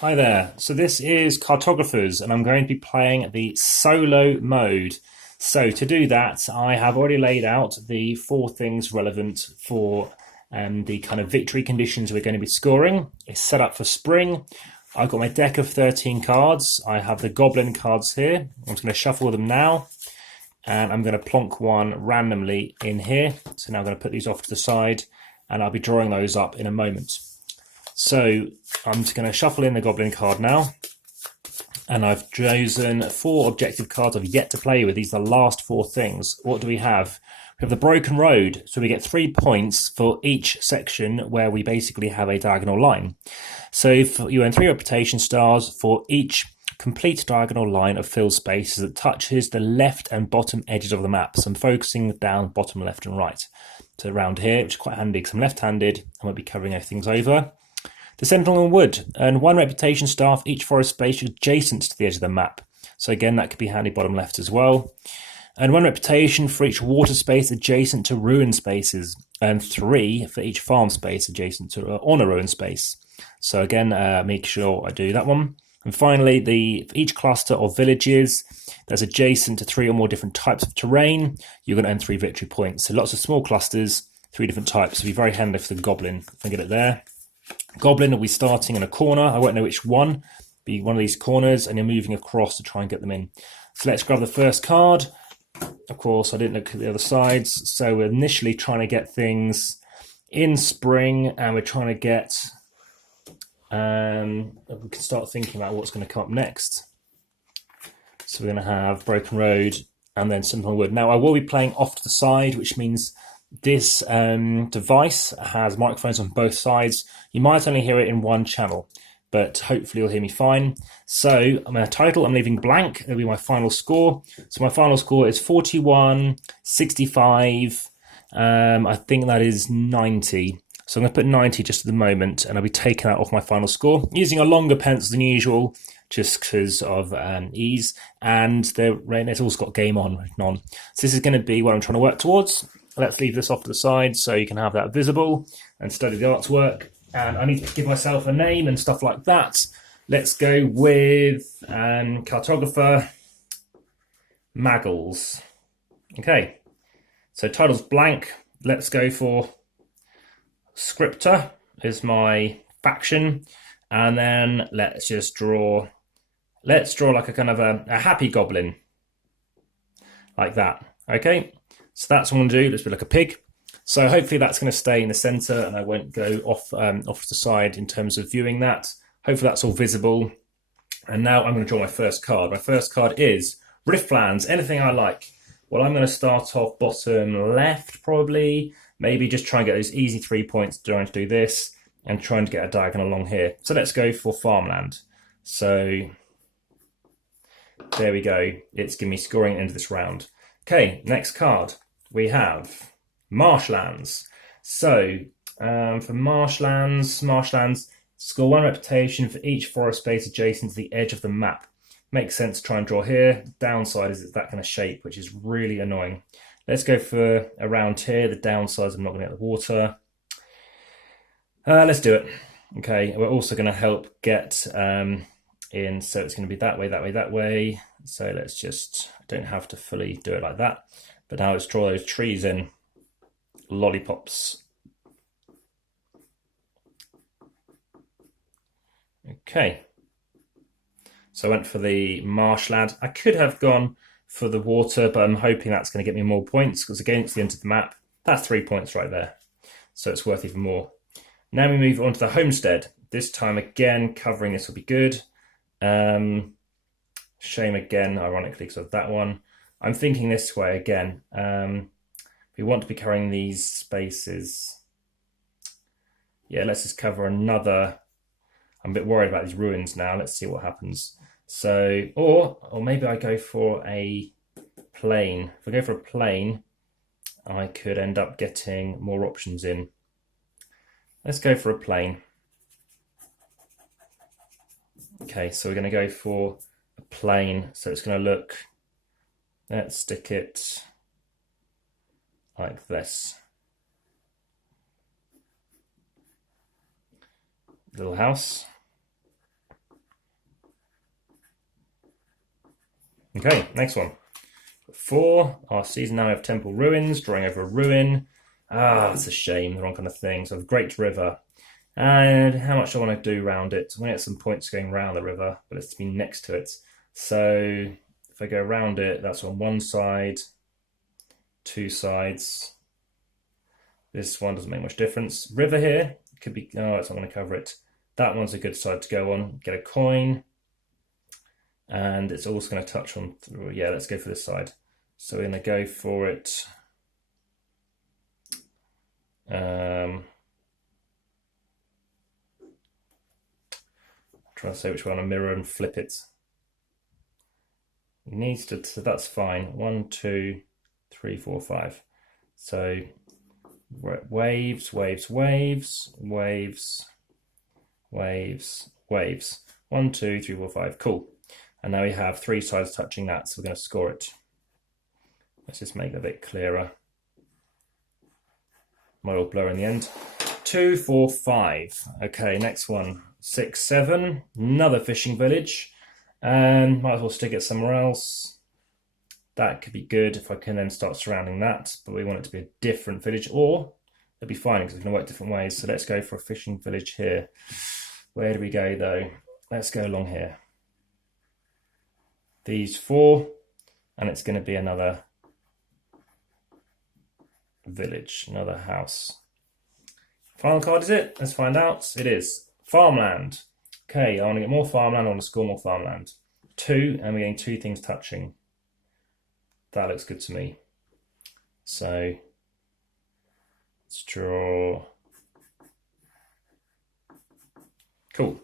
Hi there. So this is Cartographers, and I'm going to be playing the solo mode. So to do that, I have already laid out the four things relevant for the kind of victory conditions we're going to be scoring. It's set up for spring. I've got my deck of 13 cards. I have the goblin cards here. I'm just going to shuffle them now, and I'm going to plonk one randomly in here. So now I'm going to put these off to the side, and I'll be drawing those up in a moment. So I'm just going to shuffle in the goblin card now, and I've chosen four objective cards I've yet to play with. These are the last four things. What do we have? We have the broken road, so we get 3 points for each section where we basically have a diagonal line. So if you earn 3 reputation stars for each complete diagonal line of filled spaces that touches the left and bottom edges of the map. So I'm focusing down, bottom, left, and right. So around here, which is quite handy because I'm left-handed, I won't be covering everything over. The Sentinel and Wood, and 1 reputation star for each forest space adjacent to the edge of the map. So again, that could be handy bottom left as well. And 1 reputation for each water space adjacent to ruin spaces, and 3 for each farm space adjacent to on a ruin space. So again, make sure I do that one. And finally, for each cluster of villages that's adjacent to 3 or more different types of terrain, you're going to earn 3 victory points. So lots of small clusters, 3 different types. It'll be very handy for the goblin if I get it there. Goblin will be starting in a corner. I won't know which one. Be one of these corners, and you're moving across to try and get them in. So let's grab the first card. Of course, I didn't look at the other sides. So we're initially trying to get things in spring, and we're trying to get... we can start thinking about what's going to come up next. So we're going to have Broken Road and then Simple Wood. Now, I will be playing off to the side, which means this device has microphones on both sides. You might only hear it in one channel, but hopefully you'll hear me fine. So I'm going to title, I'm leaving blank. It'll be my final score. So my final score is 41, 65. I think that is 90. So I'm going to put 90 just at the moment, and I'll be taking that off my final score using a longer pencil than usual, just because of ease. And it's also got game on written on. So this is going to be what I'm trying to work towards. Let's leave this off to the side so you can have that visible and study the artwork. And I need to give myself a name and stuff like that. Let's go with Cartographer Maggles. Okay, so title's blank. Let's go for Scriptor is my faction. And then let's just draw, like a kind of a happy goblin. Like that, okay? So that's what I'm going to do. Let's be like a pig. So hopefully that's going to stay in the center, and I won't go off to the side in terms of viewing that. Hopefully that's all visible. And now I'm going to draw my first card. My first card is Rift Plans, anything I like. Well, I'm going to start off bottom left, probably. Maybe just try and get those easy 3 points trying to do this, and trying to get a diagonal along here. So let's go for farmland. So there we go. It's giving me scoring into this round. Okay, next card. We have marshlands. So for marshlands, score 1 reputation for each forest space adjacent to the edge of the map. Makes sense to try and draw here. Downside is it's that kind of shape, which is really annoying. Let's go for around here. The downside is I'm not going to get the water. Let's do it. Okay, we're also going to help get in, so it's going to be that way, that way, that way. So let's just, I don't have to fully do it like that. But now let's draw those trees in. Lollipops. Okay. So I went for the marshland. I could have gone for the water, but I'm hoping that's going to get me more points, because against the end of the map, that's 3 points right there. So it's worth even more. Now we move on to the homestead. This time again, covering this will be good. Shame again, ironically, because of that one. I'm thinking this way again. We want to be covering these spaces. Yeah, let's just cover another. I'm a bit worried about these ruins now. Let's see what happens. So, or maybe I go for a plain. If I go for a plain, I could end up getting more options in. Let's go for a plain. Okay, so we're going to go for a plain. So it's going to look, let's stick it like this. Little house. Okay, next one. 4. Our season now we have Temple Ruins, drawing over a ruin. Ah, it's a shame, the wrong kind of thing. So I have Great River. And how much do I want to do around it? I want to get some points going around the river, but it's to be next to it. So if I go around it, that's on one side, 2 sides. This one doesn't make much difference. River here could be, oh, it's not going to cover it. That one's a good side to go on. Get a coin. And it's also going to touch on, yeah, let's go for this side. So we're going to go for it. Trying to say which one, a mirror and flip it. It needs to, so that's fine. 1, 2, 3, 4, 5. So waves, waves, waves, waves, waves, waves. 1, 2, 3, 4, 5. Cool. And now we have 3 sides touching that, so we're going to score it. Let's just make that a bit clearer. Might all blur in the end. 2, 4, 5. Okay, next one. 6, 7. Another fishing village. Might as well stick it somewhere else. That could be good if I can then start surrounding that, but we want it to be a different village, or it'll be fine because we can work different ways. So let's go for a fishing village here. Where do we go though? Let's go along here. These 4, and it's going to be another village, another house. Final card, is it? Let's find out. It is farmland. Okay, I want to get more farmland. I want to score more farmland. 2, and we're getting 2 things touching. That looks good to me. So let's draw. Cool.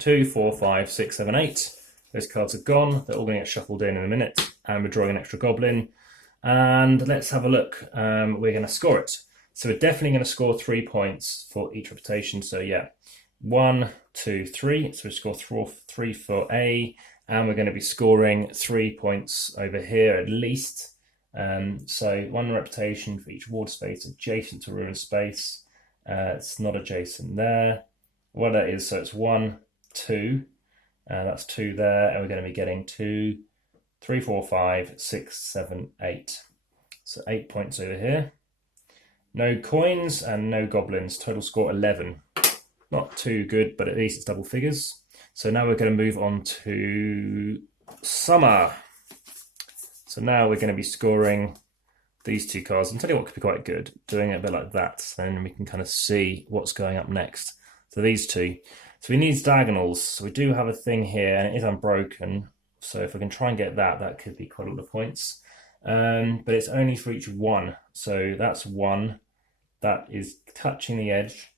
2, 4, 5, 6, 7, 8. Those cards are gone. They're all going to get shuffled in a minute, and we're drawing an extra goblin. And let's have a look. We're going to score it. So we're definitely going to score 3 points for each reputation. So yeah, 1, 2, 3. So we score 3 for A, and we're going to be scoring 3 points over here at least. So 1 reputation for each ward space adjacent to ruin space. It's not adjacent there. What that is, so it's 1, 2. That's 2 there, and we're going to be getting 2, 3, 4, 5, 6, 7, 8. So 8 points over here. No coins and no goblins. Total score 11. Not too good, but at least it's double figures. So now we're going to move on to summer. So now we're going to be scoring these 2 cards. I'll tell you what could be quite good, doing it a bit like that. Then we can kind of see what's going up next. So these 2. So we need diagonals. So we do have a thing here, and it is unbroken. So if we can try and get that, that could be quite a lot of points. But it's only for each 1. So that's 1. That is touching the edge.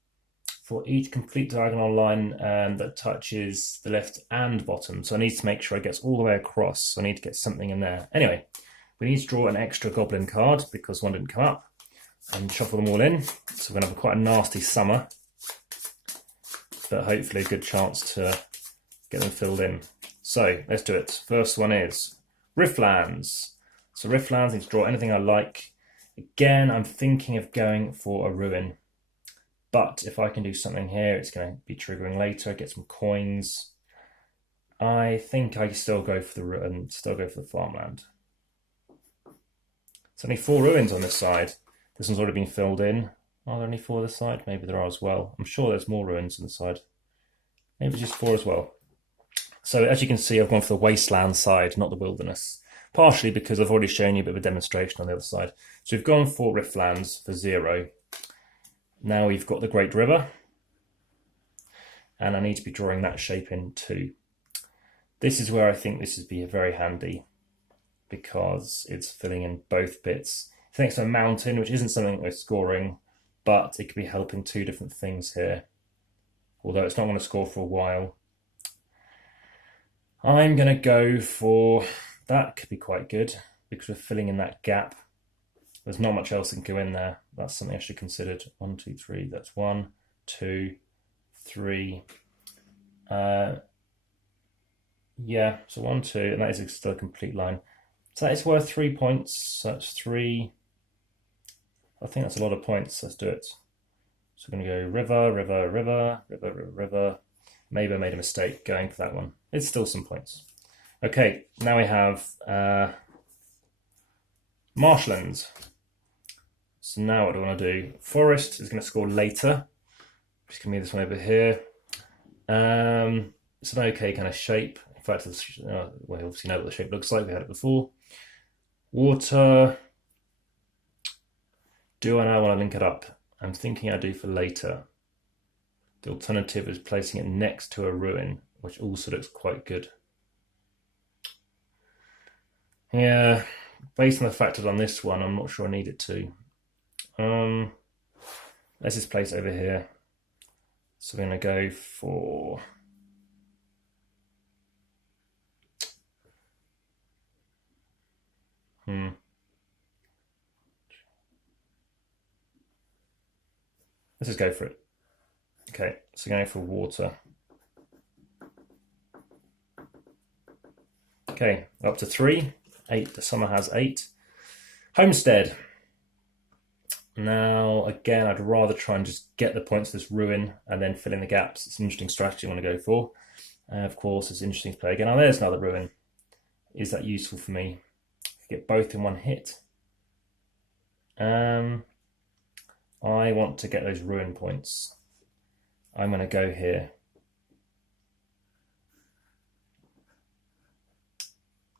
For each complete diagonal line that touches the left and bottom. So I need to make sure it gets all the way across. So I need to get something in there. Anyway, we need to draw an extra goblin card because one didn't come up. And shuffle them all in. So we're going to have quite a nasty summer. But hopefully a good chance to get them filled in. So let's do it. First one is Riftlands. So Riftlands, I need to draw anything I like. Again, I'm thinking of going for a ruin. But if I can do something here, it's going to be triggering later. Get some coins. I think I still go for the ruin, still go for the farmland. There's only 4 ruins on this side. This one's already been filled in. Are there only 4 this side? Maybe there are as well. I'm sure there's more ruins on the side. Maybe just 4 as well. So as you can see, I've gone for the wasteland side, not the wilderness. Partially because I've already shown you a bit of a demonstration on the other side. So we've gone for Riftlands for 0. Now we've got the Great River. And I need to be drawing that shape in 2. This is where I think this would be very handy because it's filling in both bits. It's next to a mountain, which isn't something we're scoring, but it could be helping 2 different things here. Although it's not going to score for a while. I'm going to go for, that could be quite good because we're filling in that gap. There's not much else that can go in there. That's something I should have considered. 1, 2, 3, that's 1, 2, 3. Yeah, so 1, 2, and that is still a complete line. So that is worth 3 points. So that's 3. I think that's a lot of points. Let's do it. So we're going to go river, river, river, river, river, river. Maybe I made a mistake going for that one. It's still some points. Okay, now we have marshlands. So now what do I want to do? Forest is going to score later. Just going to be this one over here. It's an okay kind of shape. In fact, we obviously know what the shape looks like. We had it before. Water. Do I now want to link it up? I'm thinking I do for later. The alternative is placing it next to a ruin, which also looks quite good. Yeah, based on the fact that on this one, I'm not sure I need it to. Let's just place it over here. So we're going to go for... Let's just go for it. Okay, so going for water. Okay, up to 3. 8, the summer has 8. Homestead. Now, again, I'd rather try and just get the points to this ruin and then fill in the gaps. It's an interesting strategy I want to go for. Of course, it's interesting to play again. Oh, there's another ruin. Is that useful for me? Get both in one hit. I want to get those ruin points. I'm going to go here.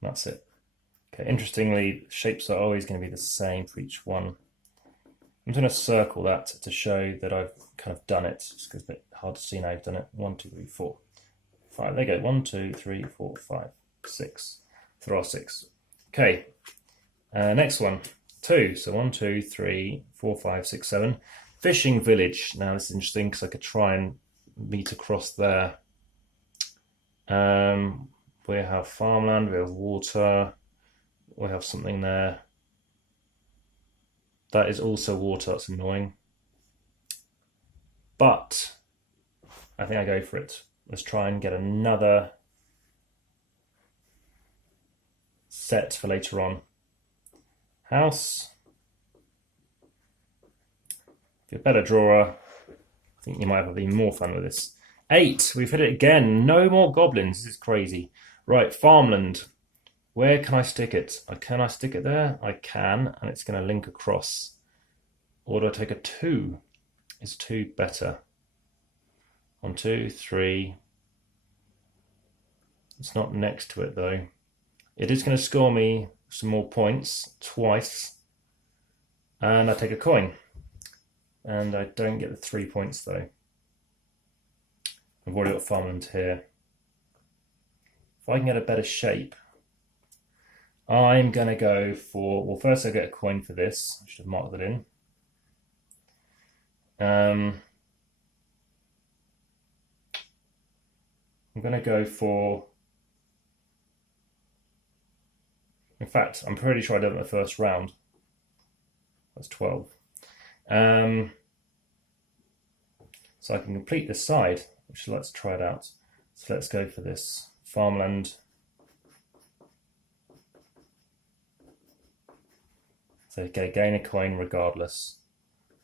That's it. Okay, interestingly, shapes are always going to be the same for each one. I'm going to circle that to show that I've kind of done it. It's a bit hard to see now I've done it. 1, 2, 3, 4, 5. There you go. 1, 2, 3, 4, 5, 6. There are 6. Okay. Next one. 2. So 1, 2, 3, 4, 5, 6, 7. Fishing village. Now this is interesting because I could try and meet across there. We have farmland, we have water, we have something there. That is also water, that's annoying. But I think I go for it. Let's try and get another set for later on. House. If you're a better drawer, I think you might have even more fun with this. 8, we've hit it again. No more goblins, this is crazy. Right, farmland. Where can I stick it? Can I stick it there? I can, and it's going to link across. Or do I take a 2? Is 2 better? 1, 2, 3. It's not next to it though. It is going to score me some more points twice. And I take a coin. And I don't get the 3 points though. I've already got farmland here. If I can get a better shape, I'm going to go for... Well, first I get a coin for this. I should have marked that in. I'm going to go for... In fact, I'm pretty sure I did it in the first round. That's 12. So I can complete this side, which let's try it out. So let's go for this farmland. So okay, gain a coin regardless.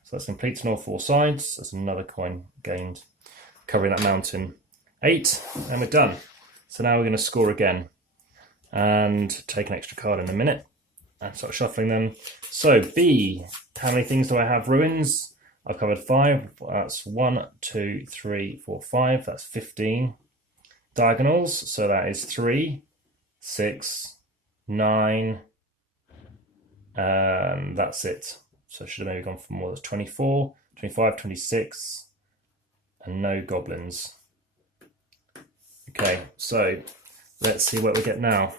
So that's complete on all 4 sides. That's another coin gained, covering that mountain. 8, and we're done. So now we're going to score again and take an extra card in a minute and start shuffling them. So B, how many things do I have? Ruins. I've covered 5. That's 1, 2, 3, 4, 5. That's 15. Diagonals. So that is 3, 6, 9. And that's it. So I should have maybe gone for more. That's 24, 25, 26. And no goblins. Okay, so let's see what we get now.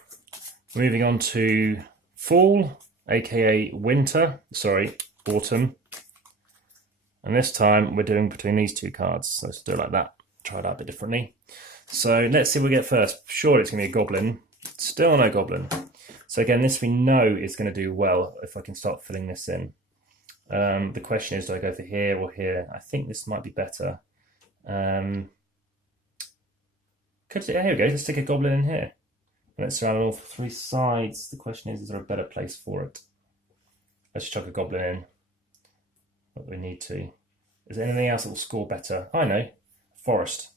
Moving on to fall, aka winter. Sorry, autumn. And this time we're doing between these 2 cards. So let's do it like that. Try it out a bit differently. So let's see what we get first. Sure, it's going to be a goblin. Still no goblin. So again, this we know is going to do well if I can start filling this in. The question is, do I go for here or here? I think this might be better. Here we go. Let's stick a goblin in here. Let's surround all 3 sides. The question is there a better place for it? Let's chuck a goblin in. What we need to. Is there anything else that will score better? I know. Forest.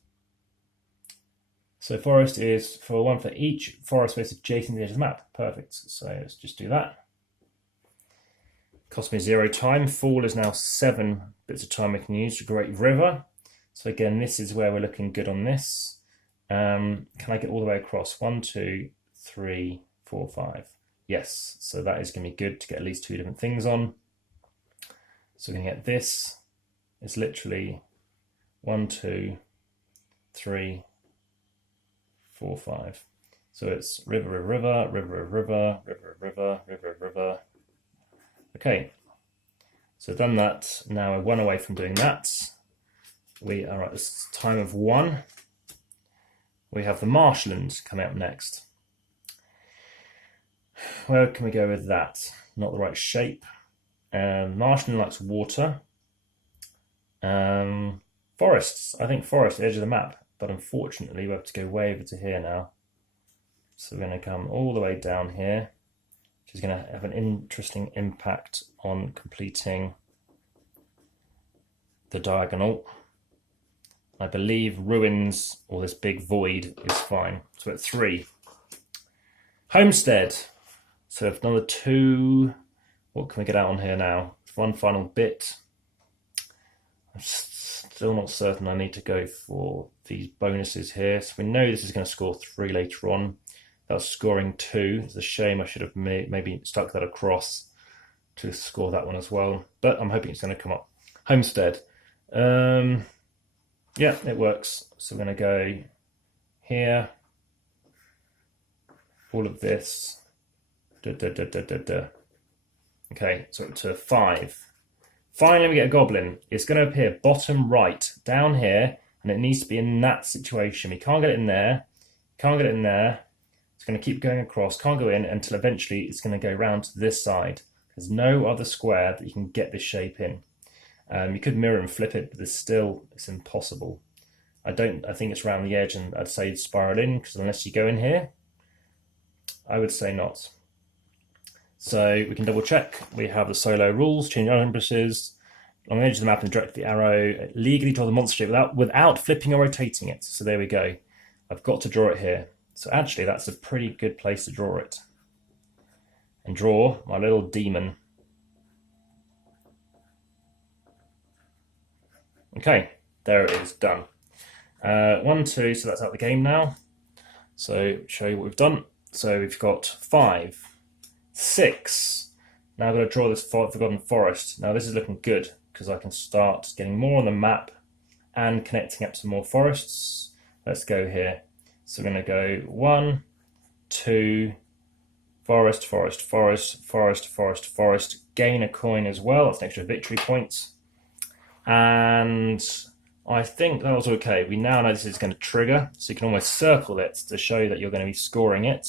So forest is for one for each forest space adjacent to the edge of the map. Perfect. So let's just do that. Cost me 0 time. Fall is now 7 bits of time we can use. Great River. So again, this is where we're looking good on this. Can I get all the way across? 1, 2, 3, 4, 5. Yes. So that is going to be good to get at least 2 different things on. So we're going to get this. It's literally 1, 2, 3, 4, 5. So it's river, river, river, river, river, river, river, river. Okay, so done that. Now we're 1 away from doing that. We are at this time of 1. We have the marshland coming up next. Where can we go with that? Not the right shape. Marshland likes water. Forests. I think forest, edge of the map. But unfortunately, we have to go way over to here now. So we're going to come all the way down here, which is going to have an interesting impact on completing the diagonal. I believe ruins, or this big void, is fine. So at 3. Homestead. So another 2. What can we get out on here now? 1 final bit. I'm still not certain I need to go for these bonuses here. So we know this is going to score 3 later on. That's scoring 2. It's a shame. I should have maybe stuck that across to score that one as well. But I'm hoping it's going to come up. Homestead. Yeah, it works. So we're going to go here. All of this. Okay, so to 5. Finally, we get a goblin. It's going to appear bottom right, down here, and it needs to be in that situation. We can't get it in there. Can't get it in there. It's going to keep going across. Can't go in until eventually it's going to go round to this side. There's no other square that you can get this shape in. You could mirror and flip it, but it's impossible. I think it's around the edge, and I'd say spiral in, because unless you go in here, I would say not. So we can double check. We have the solo rules, change emphasis, on the edge of the map and direct the arrow, legally draw the monster shape without flipping or rotating it. So there we go. I've got to draw it here. So actually that's a pretty good place to draw it. And draw my little demon. Okay, there it is, done. 1, 2, so that's out the game now. So show you what we've done. So we've got 5, 6. Now I've got to draw this Forgotten Forest. Now this is looking good because I can start getting more on the map and connecting up to more forests. Let's go here. So we're going to go 1, 2, forest, forest, forest, forest, forest, forest. Gain a coin as well. That's an extra victory point. And I think that was okay. We now know this is going to trigger, so you can almost circle it to show that you're going to be scoring it.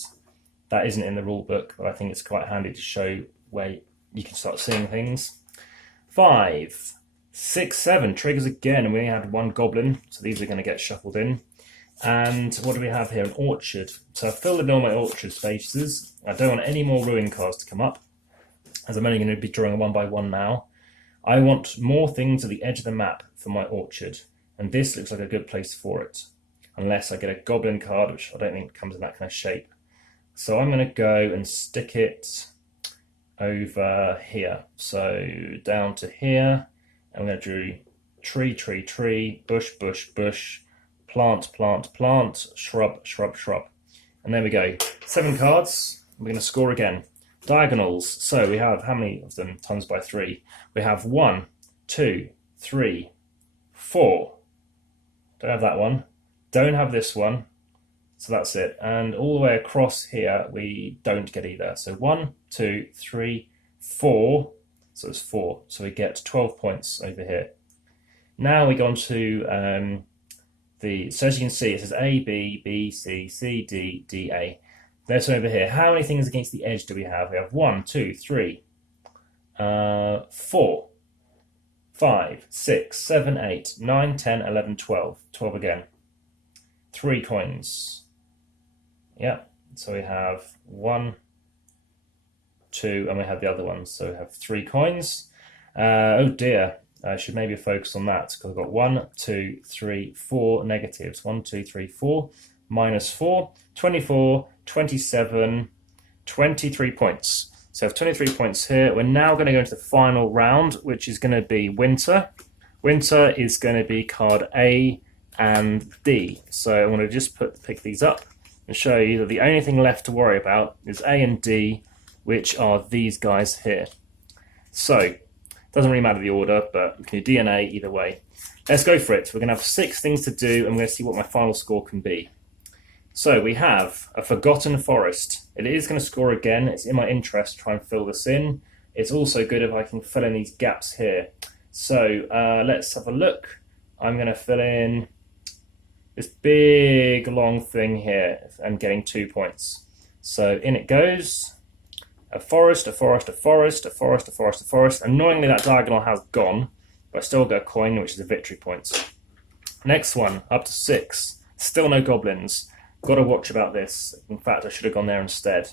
That isn't in the rule book, but I think it's quite handy to show where you can start seeing things. 5, 6, 7 triggers again, and we only had 1 goblin, so these are going to get shuffled in. And what do we have here? An orchard. So I've filled in all my orchard spaces. I don't want any more ruin cards to come up, as I'm only going to be drawing 1 by 1 now. I want more things at the edge of the map for my orchard, and this looks like a good place for it, unless I get a goblin card, which I don't think comes in that kind of shape. So I'm going to go and stick it over here. So down to here, I'm going to do tree, tree, tree, bush, bush, bush, plant, plant, plant, shrub, shrub, shrub. And there we go. 7 cards. We're going to score again. Diagonals. So we have how many of them times by 3? We have 1, 2, 3, 4. Don't have that one. Don't have this one. So that's it. And all the way across here, we don't get either. So 1, 2, 3, 4. So it's 4. So we get 12 points over here. Now we go on to so as you can see, it says A, B, B, C, C, D, D, A. There's over here. How many things against the edge do we have? We have 1, 2, 3, 4, 5, 6, 7, 8, 9, 10, 11, 12. 12 again. 3 coins. Yeah, so we have 1, 2, and we have the other one. So we have 3 coins. Oh dear, I should maybe focus on that because I've got 1, 2, 3, 4 negatives. 1, 2, 3, 4. minus 4, 24, 27, 23 points. So I have 23 points here. We're now going to go into the final round, which is going to be Winter. Winter is going to be card A and D. So I'm going to just pick these up and show you that the only thing left to worry about is A and D, which are these guys here. So it doesn't really matter the order, but we can do D and A either way. Let's go for it. We're going to have 6 things to do, and I'm going to see what my final score can be. So we have a Forgotten Forest. It is going to score again. It's in my interest to try and fill this in. It's also good if I can fill in these gaps here. So let's have a look. I'm going to fill in this big long thing here and getting 2 points. So in it goes. A forest, a forest, a forest, a forest, a forest, a forest. Annoyingly, that diagonal has gone, but I still get a coin, which is a victory point. Next one, up to 6. Still no goblins. Got to watch about this. In fact, I should have gone there instead.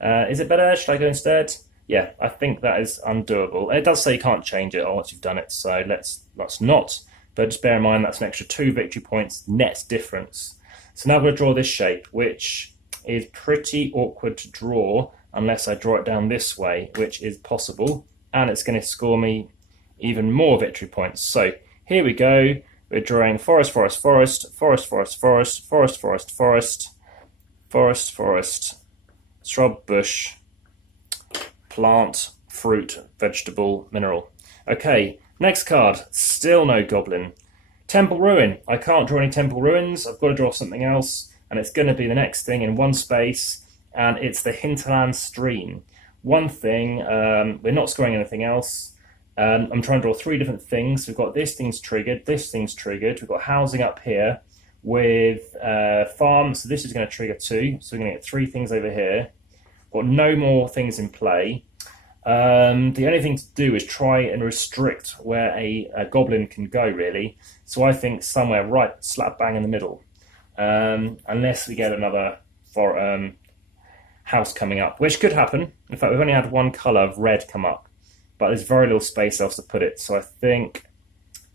Is it better? Should I go instead? Yeah, I think that is undoable. It does say you can't change it once you've done it, so let's not. But just bear in mind that's an extra 2 victory points net difference. So now I'm going to draw this shape, which is pretty awkward to draw unless I draw it down this way, which is possible. And it's going to score me even more victory points. So here we go. We're drawing forest, forest, forest, forest, forest, forest, forest, forest, forest, forest, forest, shrub, bush, plant, fruit, vegetable, mineral. Okay, next card. Still no goblin. Temple Ruin. I can't draw any Temple Ruins. I've got to draw something else, and it's going to be the next thing in one space, and it's the Hinterland Stream. One thing, we're not scoring anything else. I'm trying to draw 3 different things. We've got this thing's triggered, this thing's triggered. We've got housing up here with farm, so this is going to trigger 2. So we're going to get 3 things over here. Got no more things in play. The only thing to do is try and restrict where a goblin can go, really. So I think somewhere right slap bang in the middle. Unless we get another house coming up, which could happen. In fact, we've only had one colour of red come up, but there's very little space else to put it. So I think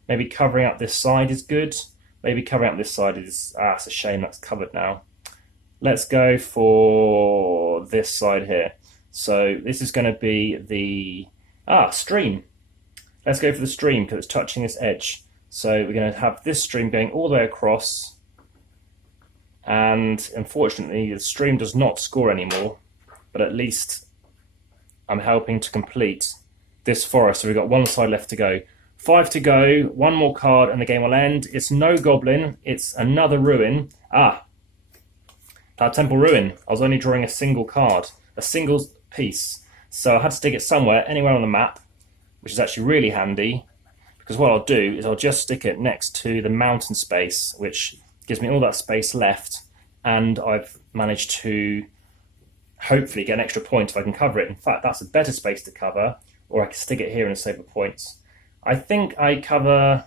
maybe covering up this side is good. Maybe covering up this side is, it's a shame that's covered now. Let's go for this side here. So this is going to be the, stream. Let's go for the stream because it's touching this edge. So we're going to have this stream going all the way across. And unfortunately, the stream does not score anymore, but at least I'm helping to complete this forest. So we've got one side left to go. 5 to go, 1 more card, and the game will end. It's no goblin, it's another ruin. That Temple Ruin. I was only drawing a single card, a single piece. So I had to stick it somewhere, anywhere on the map, which is actually really handy, because what I'll do is I'll just stick it next to the mountain space, which gives me all that space left, and I've managed to hopefully get an extra point if I can cover it. In fact, that's a better space to cover, or I can stick it here and save the points. I think I cover...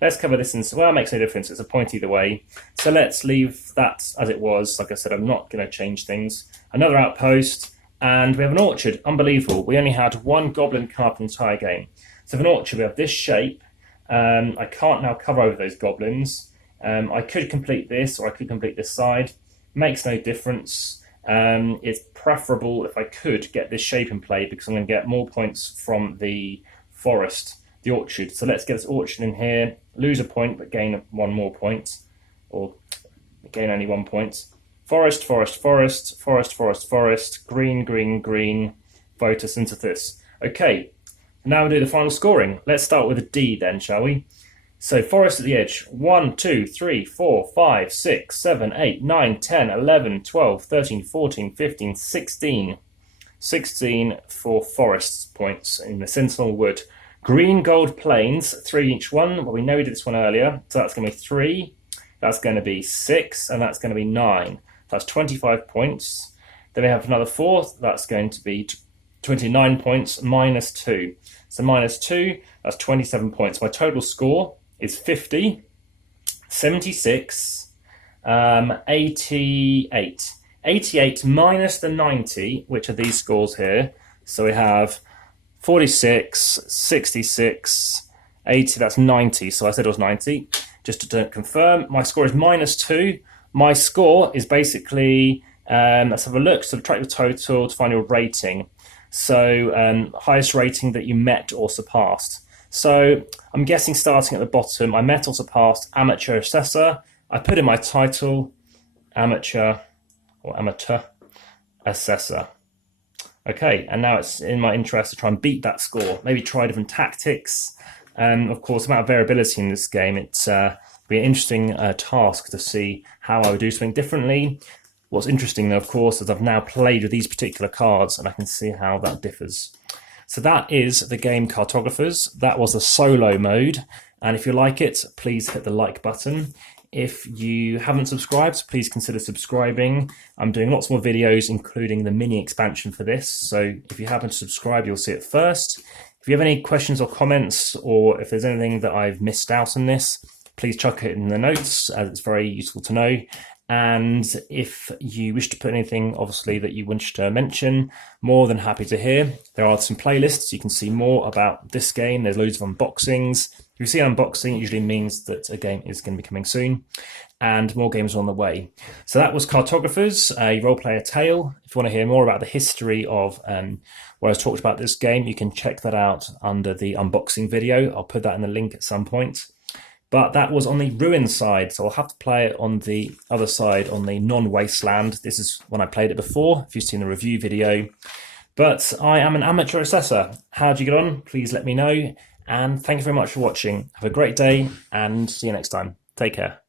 let's cover this in... Well, it makes no difference. It's a point either way. So let's leave that as it was. Like I said, I'm not going to change things. Another outpost, and we have an orchard. Unbelievable. We only had 1 goblin come up in the entire game. So for an orchard, we have this shape. I can't now cover over those goblins. I could complete this, or I could complete this side. Makes no difference. It's preferable if I could get this shape in play, because I'm going to get more points from the forest, the orchard. So let's get this orchard in here, lose a point but gain 1 more point, or gain only 1 point. Forest, forest, forest, forest, forest, forest, green, green, green, photosynthesis. Okay, now we'll do the final scoring. Let's start with a D then, shall we? So forest at the edge, 1, 2, 3, 4, 5, 6, 7, 8, 9, 10, 11, 12, 13, 14, 15, 16. 16 for forest points in the Sentinel Wood. Green gold plains, 3 each one. Well, we know we did this one earlier, so that's going to be 3. That's going to be 6, and that's going to be 9. That's 25 points. Then we have another 4. That's going to be 29 points minus 2. So minus 2, that's 27 points. My total score is 50, 76, 88. 88 minus the 90, which are these scores here. So we have 46, 66, 80, that's 90. So I said it was 90. just to confirm, my score is -2. My score is basically, let's have a look, so track your total to find your rating. So highest rating that you met or surpassed. So I'm guessing starting at the bottom, I met or surpassed amateur assessor. I put in my title, amateur assessor. Okay, and now it's in my interest to try and beat that score. Maybe try different tactics. And of course, amount of variability in this game. It's be an interesting task to see how I would do something differently. What's interesting, though, of course, is I've now played with these particular cards, and I can see how that differs. So that is the game Cartographers. That was the solo mode. And if you like it, please hit the like button. If you haven't subscribed, please consider subscribing. I'm doing lots more videos, including the mini expansion for this. So if you happen to subscribe, you'll see it first. If you have any questions or comments, or if there's anything that I've missed out on this, please chuck it in the notes, as it's very useful to know. And if you wish to put anything, obviously, that you wish to mention, more than happy to hear. There are some playlists. You can see more about this game. There's loads of unboxings. If you see an unboxing, it usually means that a game is going to be coming soon, and more games are on the way. So that was Cartographers, a role-player tale. If you want to hear more about the history of where I talked about this game, you can check that out under the unboxing video. I'll put that in the link at some point. But that was on the ruin side, so I'll have to play it on the other side, on the non-wasteland. This is when I played it before, if you've seen the review video. But I am an amateur assessor. How'd you get on? Please let me know. And thank you very much for watching. Have a great day, and see you next time. Take care.